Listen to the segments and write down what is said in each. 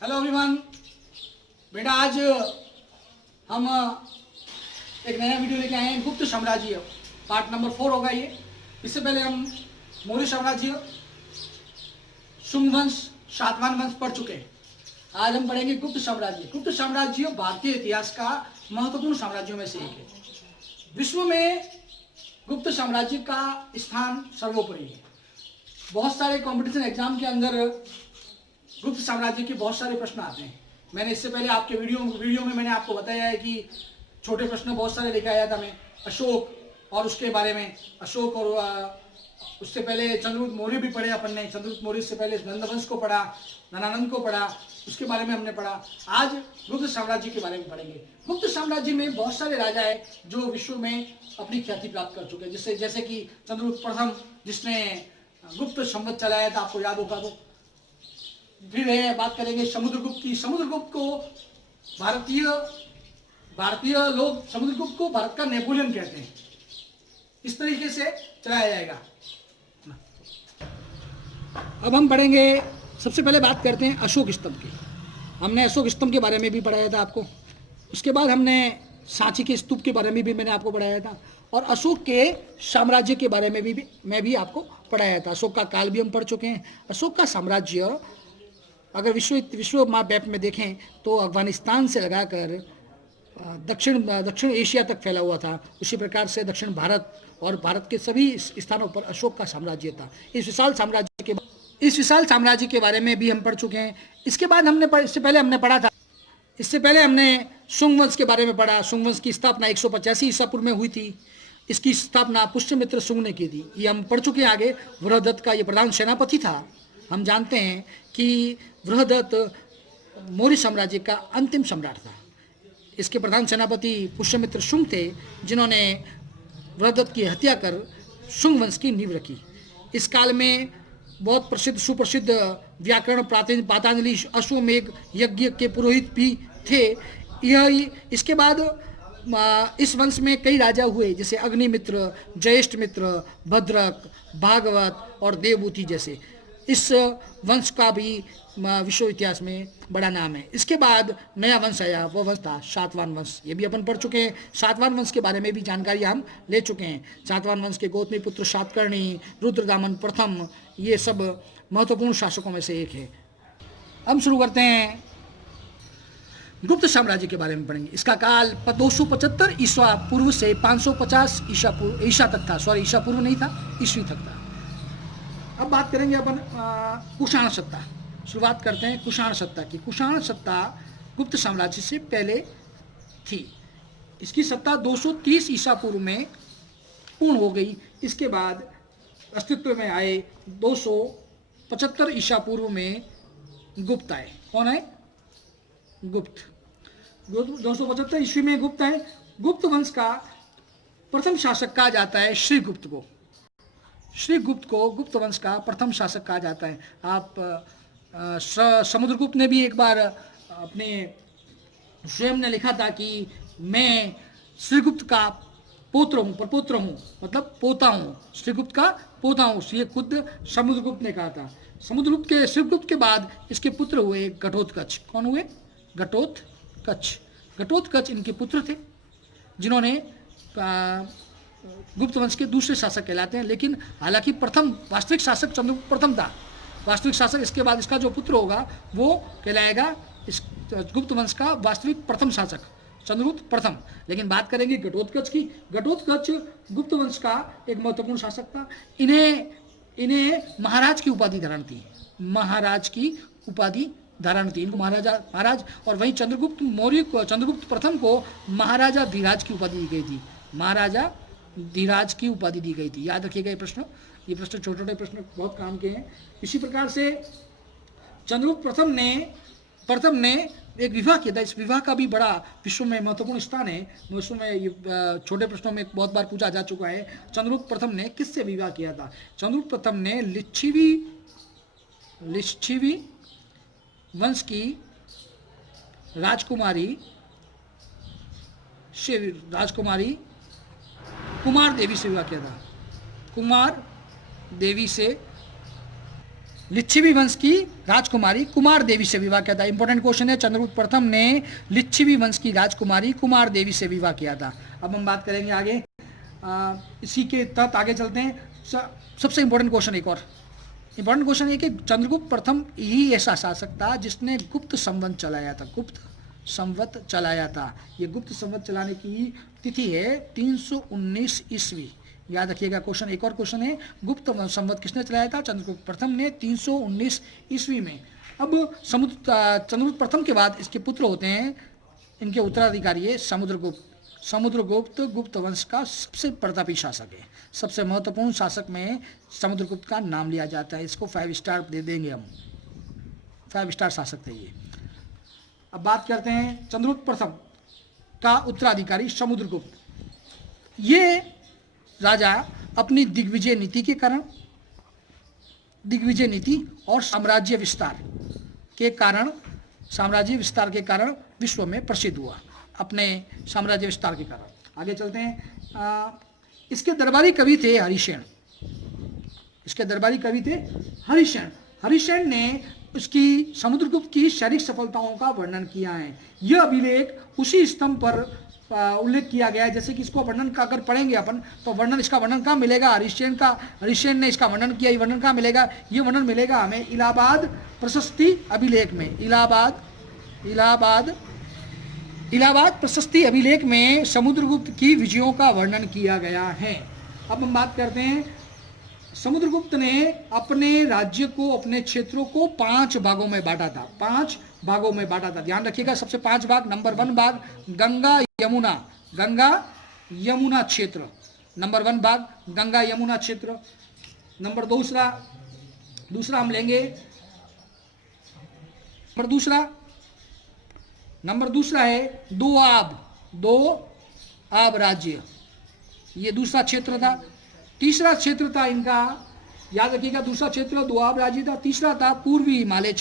Hello everyone. बेटा आज हम एक नया वीडियो लेके आए हैं। गुप्त साम्राज्य पार्ट नंबर 4 होगा ये। इससे पहले हम मौर्य साम्राज्य, शुंग वंश, सातवाहन वंश पढ़ चुके हैं। आज हम पढ़ेंगे गुप्त साम्राज्य। गुप्त साम्राज्य भारतीय इतिहास का महत्वपूर्ण साम्राज्यों में से एक है। विश्व में गुप्त साम्राज्य का स्थान सर्वोपरि है। बहुत सारे कंपटीशन एग्जाम के अंदर गुप्त साम्राज्य के बहुत सारे प्रश्न आते हैं। मैंने इससे पहले आपके वीडियो में मैंने आपको बताया है कि छोटे प्रश्न बहुत सारे लेके आया था मैं। अशोक और उसके बारे में, अशोक और उससे पहले चंद्रगुप्त मौर्य भी पढ़े अपन ने। चंद्रगुप्त मौर्य से पहले नंदवंश को पढ़ा, ननानंद को पढ़ा, उसके बारे में हमने पढ़ा। आज गुप्त साम्राज्य के बारे में पढ़ेंगे। गुप्त साम्राज्य में बहुत सारे राजा है जो विश्व में अपनी ख्याति प्राप्त कर चुके हैं। जैसे कि चंद्रगुप्त प्रथम, जिसने गुप्त संवत चलाया था, आपको याद होगा। तो फिर है बात करेंगे समुद्रगुप्त की। समुद्रगुप्त को भारतीय लोग समुद्रगुप्त को भारत का नेपोलियन कहते हैं। इस तरीके से चलाया जाएगा। अब हम पढ़ेंगे, सबसे पहले बात करते हैं अशोक स्तंभ की। हमने अशोक स्तंभ के बारे में भी पढ़ाया था आपको। उसके बाद हमने सांची के स्तूप के बारे में भी मैंने आपको पढ़ाया था, और अशोक के साम्राज्य के बारे में भी मैं भी आपको पढ़ाया था। अशोक का काल भी हम पढ़ चुके हैं। अशोक का साम्राज्य अगर विश्व मैप में देखें तो अफगानिस्तान से लगाकर दक्षिण एशिया तक फैला हुआ था। उसी प्रकार से दक्षिण भारत और भारत के सभी स्थानों पर अशोक का साम्राज्य था। इस विशाल साम्राज्य के बारे में भी हम पढ़ चुके हैं। इसके बाद इससे पहले हमने शुंग वंश के बारे में पढ़ा। शुंग वंश की स्थापना 185 ईसा पूर्व में हुई थी। इसकी स्थापना पुष्यमित्र शुंग ने की थी। ये हम पढ़ चुके हैं आगे। वृहदत्त का ये प्रधान सेनापति था। हम जानते हैं कि वृहदत्त मौर्य साम्राज्य का अंतिम सम्राट था। इसके प्रधान सेनापति पुष्यमित्र शुंग थे, जिन्होंने वृहदत्त की हत्या कर शुंग वंश की नींव रखी। इस काल में बहुत सुप्रसिद्ध व्याकरण पातंजलि अश्वमेघ यज्ञ के पुरोहित भी थे। इसके बाद इस वंश में कई राजा हुए, जैसे अग्निमित्र, ज्येष्ठमित्र, भद्रक, भागवत और देवभूति जैसे। इस वंश का भी विश्व इतिहास में बड़ा नाम है। इसके बाद नया वंश आया, वो वंश था सातवाहन वंश। ये भी अपन पढ़ चुके हैं। सातवाहन वंश के बारे में भी जानकारी हम ले चुके हैं। सातवाहन वंश के गौतमी पुत्र सातकर्णी, रुद्रदामन प्रथम, ये सब महत्वपूर्ण शासकों में से एक है। हम शुरू करते हैं, गुप्त साम्राज्य के बारे में पढ़ेंगे। इसका काल 275 ईसा पूर्व से 550 ईसा तक था। सॉरी, ईसा पूर्व नहीं था, ईस्वी तक था। अब बात करेंगे अपन कुषाण सत्ता। शुरुआत करते हैं कुषाण सत्ता की। कुषाण सत्ता गुप्त साम्राज्य से पहले थी। इसकी सत्ता 230 ईसा पूर्व में पूर्ण हो गई। इसके बाद अस्तित्व में आए 275 ईसा पूर्व में गुप्त आए। कौन है? गुप्त। 275 ईस्वी में गुप्त आए। गुप्त वंश का प्रथम शासक कहा जाता है श्रीगुप्त को। श्रीगुप्त को गुप्त वंश का प्रथम शासक कहा जाता है। आप समुद्रगुप्त ने भी एक बार अपने स्वयं ने लिखा था कि मैं श्रीगुप्त का पुत्र हूँ, प्रपुत्र हूँ, मतलब पोता हूँ, श्रीगुप्त का पोता हूँ। ये खुद समुद्रगुप्त ने कहा था। श्रीगुप्त के बाद इसके पुत्र हुए घटोत्कच। कौन हुए? घटोत्कच। घटोत्कच इनके पुत्र थे, जिन्होंने गुप्त वंश के दूसरे शासक कहलाते हैं। लेकिन हालांकि प्रथम वास्तविक शासक चंद्रगुप्त प्रथम था। वास्तविक शासक इसके बाद इसका जो पुत्र होगा वो कहलाएगा इस गुप्त वंश का वास्तविक प्रथम शासक चंद्रगुप्त प्रथम। लेकिन बात करेंगे घटोत्कच की। घटोत्कच गुप्त वंश का एक महत्वपूर्ण शासक था। इन्हें महाराज की उपाधि धारण थी। महाराज की उपाधि धारण थी इनको, महाराज। और वहीं चंद्रगुप्त प्रथम को महाराजा धीराज की उपाधि दी गई थी। महाराजा धीराज की उपाधि दी गई थी। याद रखिएगा ये प्रश्न छोटे छोटे प्रश्न बहुत काम के हैं। इसी प्रकार से चंद्रगुप्त प्रथम ने एक विवाह किया था। इस विवाह का भी बड़ा विश्व में महत्वपूर्ण स्थान है। विश्व में छोटे प्रश्नों में बहुत बार पूछा जा चुका है। चंद्रगुप्त प्रथम ने किससे विवाह किया था? चंद्रगुप्त प्रथम ने लिच्छवी वंश की राजकुमारी कुमार देवी से विवाह किया था। कुमार देवी से लिच्छवी वंश की राजकुमारी कुमार देवी से विवाह किया था। इंपॉर्टेंट क्वेश्चन है, चंद्रगुप्त प्रथम ने लिच्छवी वंश की राजकुमारी कुमार देवी से विवाह किया था। अब हम बात करेंगे आगे, इसी के तहत आगे चलते हैं। सबसे इंपॉर्टेंट क्वेश्चन एक और इंपॉर्टेंट क्वेश्चन ये कि चंद्रगुप्त प्रथम ही ऐसा शासक था जिसने गुप्त संवत चलाया था। गुप्त संवत चलाया था। ये गुप्त संवत चलाने की तिथि है 319 ईस्वी। याद रखिएगा क्वेश्चन। एक और क्वेश्चन है, गुप्त संवत किसने चलाया था? चंद्रगुप्त प्रथम ने 319 ईस्वी में। अब चंद्रगुप्त प्रथम के बाद इसके पुत्र होते हैं, इनके उत्तराधिकारी है समुद्रगुप्त। समुद्रगुप्त गुप्त वंश का सबसे प्रतापी शासक है। सबसे महत्वपूर्ण शासक में समुद्रगुप्त का नाम लिया जाता है। इसको 5 स्टार दे देंगे हम, 5 स्टार शासक थे ये। अब बात करते हैं चंद्रगुप्त प्रथम का उत्तराधिकारी समुद्रगुप्त। ये राजा अपनी दिग्विजय नीति के कारण, दिग्विजय नीति और साम्राज्य विस्तार के कारण विश्व में प्रसिद्ध हुआ। अपने साम्राज्य विस्तार के कारण। आगे चलते हैं। इसके दरबारी कवि थे हरिसेन। इसके दरबारी कवि थे हरिसेन। हरिसेन ने उसकी समुद्रगुप्त की शारीरिक सफलताओं का वर्णन किया है। यह अभिलेख उसी स्तंभ पर उल्लेख किया गया है। जैसे कि इसको वर्णन का अगर पढ़ेंगे अपन तो इसका वर्णन कहाँ मिलेगा? हरिसेन ने इसका वर्णन किया। ये वर्णन कहाँ मिलेगा? ये वर्णन मिलेगा हमें इलाहाबाद प्रशस्ति अभिलेख में। इलाहाबाद प्रशस्ति अभिलेख में समुद्रगुप्त की विजयों का वर्णन किया गया है। अब हम बात करते हैं, समुद्रगुप्त ने अपने राज्य को, अपने क्षेत्रों को 5 भागों में बांटा था। 5 भागों में बांटा था। ध्यान रखिएगा, सबसे 5 भाग। नंबर 1 भाग गंगा यमुना क्षेत्र। नंबर 1 भाग गंगा यमुना क्षेत्र। नंबर दूसरा हम लेंगे, नंबर दूसरा है दो आब राज्य। ये दूसरा क्षेत्र था। तीसरा क्षेत्र था इनका, याद रखिएगा, दूसरा क्षेत्र दोआब राज्य था। तीसरा था पूर्वी हिमालय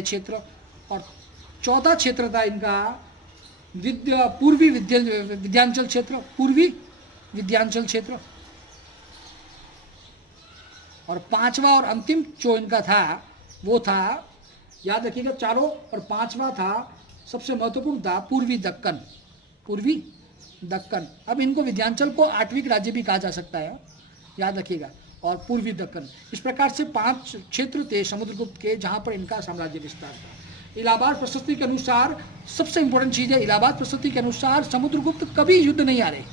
क्षेत्र। और चौथा क्षेत्र था इनका पूर्वी विंध्याचल क्षेत्र। और पांचवा और अंतिम जो इनका था वो था, याद रखिएगा, चारों और पांचवा था, सबसे महत्वपूर्ण था पूर्वी दक्कन। अब इनको विंध्याचल को 8वीं राज्य भी कहा जा सकता है, याद रखिएगा। और पूर्वी दक्कन, इस प्रकार से 5 क्षेत्र थे समुद्रगुप्त के जहां पर इनका साम्राज्य विस्तार था। इलाहाबाद प्रशस्ति के अनुसार, सबसे इंपॉर्टेंट चीज है, इलाहाबाद प्रशस्ति के अनुसार समुद्रगुप्त कभी युद्ध नहीं हारे।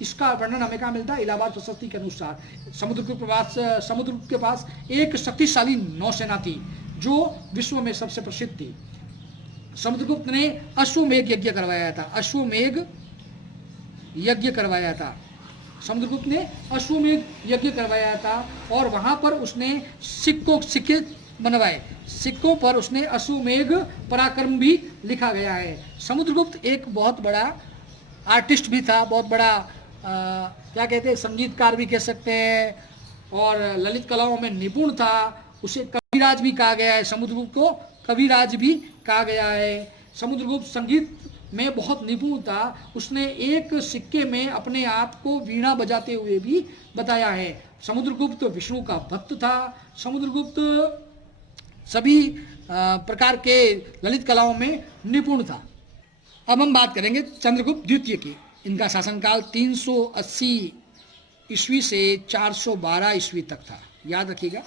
इसका वर्णन हमें कहाँ मिलता है? इलाहाबाद प्रशस्ति के अनुसार। समुद्रगुप्त के पास एक शक्तिशाली नौसेना थी जो विश्व में सबसे प्रसिद्ध थी। समुद्रगुप्त ने अश्वमेध यज्ञ करवाया था। और वहां पर उसने सिक्के बनवाए। सिक्कों पर उसने अश्वमेध पराक्रम भी लिखा गया है। समुद्रगुप्त एक बहुत बड़ा आर्टिस्ट भी था, बहुत बड़ा क्या कहते हैं, संगीतकार भी कह सकते हैं, और ललित कलाओं में निपुण था। उसे कविराज भी कहा गया है। समुद्रगुप्त को कविराज भी कहा गया है। समुद्रगुप्त संगीत में बहुत निपुण था। उसने एक सिक्के में अपने आप को वीणा बजाते हुए भी बताया है। समुद्रगुप्त विष्णु का भक्त था। समुद्रगुप्त सभी प्रकार के ललित कलाओं में निपुण था। अब हम बात करेंगे चंद्रगुप्त द्वितीय की। इनका शासनकाल 380 ईस्वी से 412 ईस्वी तक था। याद रखिएगा,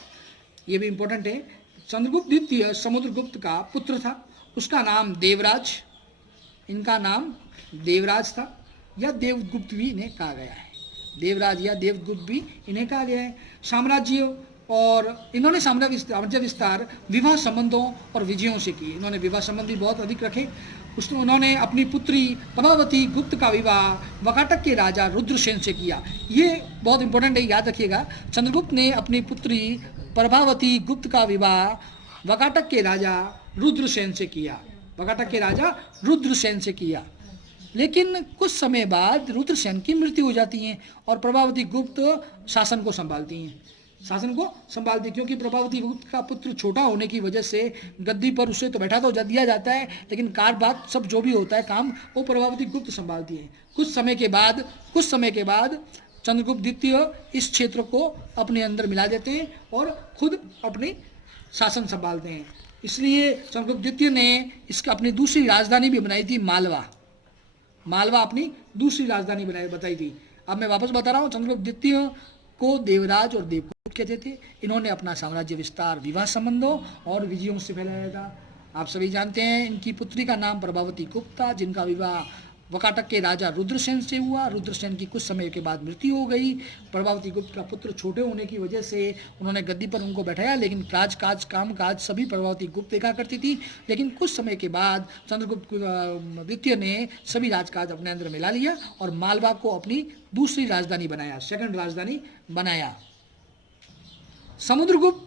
ये भी इंपॉर्टेंट है। चंद्रगुप्त द्वितीय समुद्रगुप्त का पुत्र था। उसका नाम देवराज, इनका नाम देवराज था, या देवगुप्त भी इन्हें कहा गया है। देवराज या देवगुप्त भी इन्हें कहा गया है। साम्राज्य और इन्होंने साम्राज्य विस्तार विवाह संबंधों और विजयों से किए। इन्होंने विवाह संबंध भी बहुत अधिक रखे। उन्होंने अपनी पुत्री प्रभावती गुप्त का विवाह वकाटक के राजा रुद्रसेन से किया। ये बहुत इंपॉर्टेंट है, याद रखिएगा। चंद्रगुप्त ने अपनी पुत्री प्रभावती गुप्त का विवाह वकाटक के राजा रुद्रसेन से किया। लेकिन कुछ समय बाद रुद्रसेन की मृत्यु हो जाती है और प्रभावती गुप्त शासन को संभालती, क्योंकि प्रभावती गुप्त का पुत्र छोटा होने की वजह से गद्दी पर उसे तो बैठा तो दिया जाता है, लेकिन कारबात सब जो भी होता है काम वो प्रभावती गुप्त संभालती है। कुछ समय के बाद चंद्रगुप्त द्वितीय इस क्षेत्र को अपने अंदर मिला देते हैं और खुद अपनी शासन संभालते हैं। इसलिए चंद्रगुप्त द्वितीय ने इसका अपनी दूसरी राजधानी भी बनाई थी, मालवा। मालवा अपनी दूसरी राजधानी बताई थी। अब मैं वापस बता रहा हूँ, चंद्रगुप्त द्वितीय को देवराज और देवगुप्त कहते थे। इन्होंने अपना साम्राज्य विस्तार विवाह संबंधों और विजयों से फैलाया था। आप सभी जानते हैं इनकी पुत्री का नाम प्रभावती गुप्त था, जिनका विवाह वकाटक के राजा रुद्रसेन से हुआ। रुद्रसेन की कुछ समय के बाद मृत्यु हो गई। प्रभावती गुप्त का पुत्र छोटे होने की वजह से उन्होंने गद्दी पर उनको बैठाया, लेकिन काज काम काज सभी प्रभावती गुप्त देखा करती थी। लेकिन कुछ समय के बाद चंद्रगुप्त द्वितीय ने सभी राजकाज अपने अंदर मिला लिया और मालवा को अपनी दूसरी राजधानी बनाया, सेकंड राजधानी बनाया। समुद्रगुप्त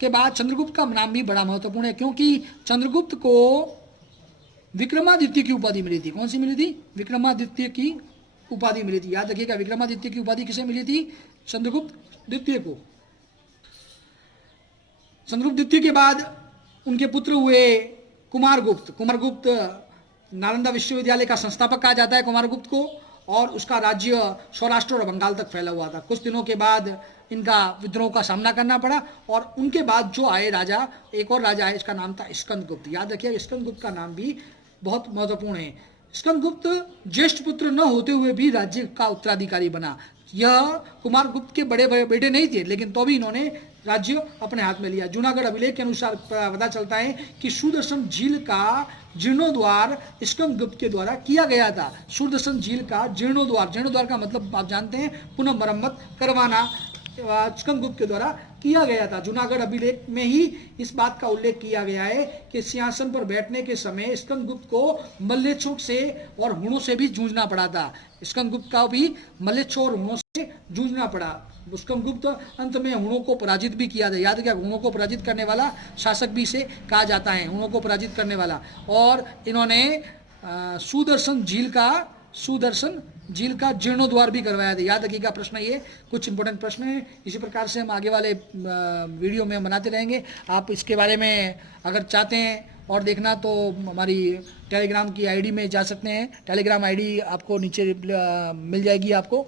के बाद चंद्रगुप्त का नाम भी बड़ा महत्वपूर्ण है, क्योंकि चंद्रगुप्त को विक्रमादित्य की उपाधि मिली थी। कौन सी मिली थी? विक्रमादित्य की उपाधि मिली थी। याद रखिएगा, विक्रमादित्य की उपाधि किसे मिली थी? चंद्रगुप्त द्वितीय को। चंद्रगुप्त द्वितीय के बाद उनके पुत्र हुए कुमारगुप्त। कुमारगुप्त नालंदा विश्वविद्यालय का संस्थापक कहा जाता है कुमारगुप्त को, और उसका राज्य सौराष्ट्र और बंगाल तक फैला हुआ था। कुछ दिनों के बाद इनका विद्रोह का सामना करना पड़ा, और उनके बाद जो आए राजा, एक और राजा है, इसका नाम था स्कंदगुप्त। याद रखिए, स्कंदगुप्त का नाम भी बहुत महत्वपूर्ण है। स्कंदगुप्त ज्येष्ठ पुत्र न होते हुए भी राज्य का उत्तराधिकारी बना। यह कुमारगुप्त के बड़े बेटे नहीं थे, लेकिन तो भी इन्होंने राज्य अपने हाथ में लिया। जूनागढ़ अभिलेख के अनुसार पता चलता है कि सुदर्शन झील का जीर्णोद्वार स्कंदगुप्त के द्वारा किया गया था। सुदर्शन झील का जीर्णोद्वार, जीर्णोद्वार का मतलब आप जानते हैं पुनः मरम्मत करवाना, स्कंदगुप्त के द्वारा किया गया था। जूनागढ़ अभिलेख में ही इस बात का उल्लेख किया गया है कि सिंहासन पर बैठने के समय स्कंदगुप्त को मल्लेच्छों से और हुणों से भी जूझना पड़ा था। स्कंदगुप्त का भी मल्लेच्छों और हुणों से जूझना पड़ा। स्कंदगुप्त अंत में हुणों को पराजित भी किया था। याद रखिए, हुणों को पराजित करने वाला शासक भी इसे कहा जाता है, हुणों को पराजित करने वाला। और इन्होंने सुदर्शन झील का जीर्णोद्वार भी करवाया था। याद रखिएगा, प्रश्न ये कुछ इंपॉर्टेंट प्रश्न है। इसी प्रकार से हम आगे वाले वीडियो में बनाते रहेंगे। आप इसके बारे में अगर चाहते हैं और देखना तो हमारी टेलीग्राम की आईडी में जा सकते हैं। टेलीग्राम आईडी आपको नीचे मिल जाएगी आपको।